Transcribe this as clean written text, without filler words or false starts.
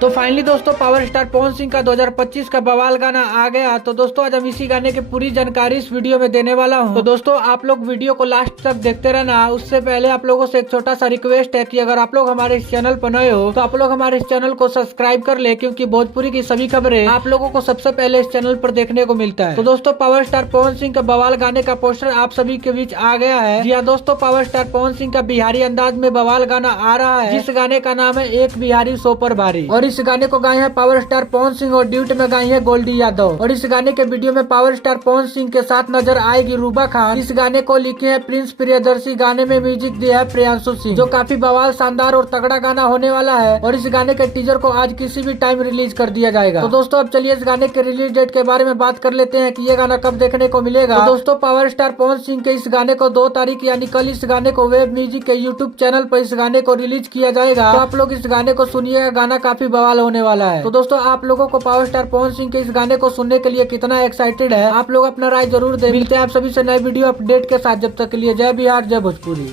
तो फाइनली दोस्तों power star Pawan Singh का 2025 का बवाल गाना आ गया। तो दोस्तों आज हम इसी गाने की पूरी जानकारी इस वीडियो में देने वाला हूं। तो दोस्तों आप लोग वीडियो को लास्ट तक देखते रहना। उससे पहले आप लोगों से एक छोटा सा रिक्वेस्ट है कि अगर आप लोग हमारे इस चैनल पर नए हो तो आप लोग हमारे इस चैनल को सब्सक्राइब कर ले, क्योंकि भोजपुरी की सभी खबरें आप लोगों को सबसे पहले इस चैनल पर देखने को मिलता है। तो दोस्तों पावर स्टार पवन सिंह का बवाल गाने का पोस्टर आप सभी के बीच आ गया है। जी हाँ दोस्तों, पावर स्टार पवन सिंह का बिहारी अंदाज में बवाल गाना आ रहा है, जिस गाने का नाम है एक बिहारी सो पर भारी। और इस गाने को गाए हैं पावर स्टार पवन सिंह और ड्यूट में गाई है गोल्डी यादव। और इस गाने के वीडियो में पावर स्टार पवन सिंह के साथ नजर आएगी रूबा खान। इस गाने को लिखे हैं प्रिंस प्रियदर्शी, गाने में म्यूजिक दिया है प्रियांशु सिंह, जो काफी बवाल शानदार और तगड़ा गाना होने वाला है। और इस गाने के टीजर को आज किसी भी टाइम रिलीज कर दिया जाएगा। तो दोस्तों अब चलिए इस गाने के रिलीज डेट के बारे में बात कर लेते हैं कि ये गाना कब देखने को मिलेगा। तो दोस्तों पावर स्टार पवन सिंह के इस गाने को 2 तारीख यानी कल इस गाने को वेब म्यूजिक के यूट्यूब चैनल पर इस गाने को रिलीज किया जाएगा। तो आप लोग इस गाने को सुनिएगा, गाना काफी बवाल होने वाला है। तो दोस्तों आप लोगों को पावर स्टार पवन सिंह के इस गाने को सुनने के लिए कितना एक्साइटेड है, आप लोग अपना राय जरूर दें। मिलते हैं आप सभी से नए वीडियो अपडेट के साथ, जब तक के लिए जय बिहार जय भोजपुरी।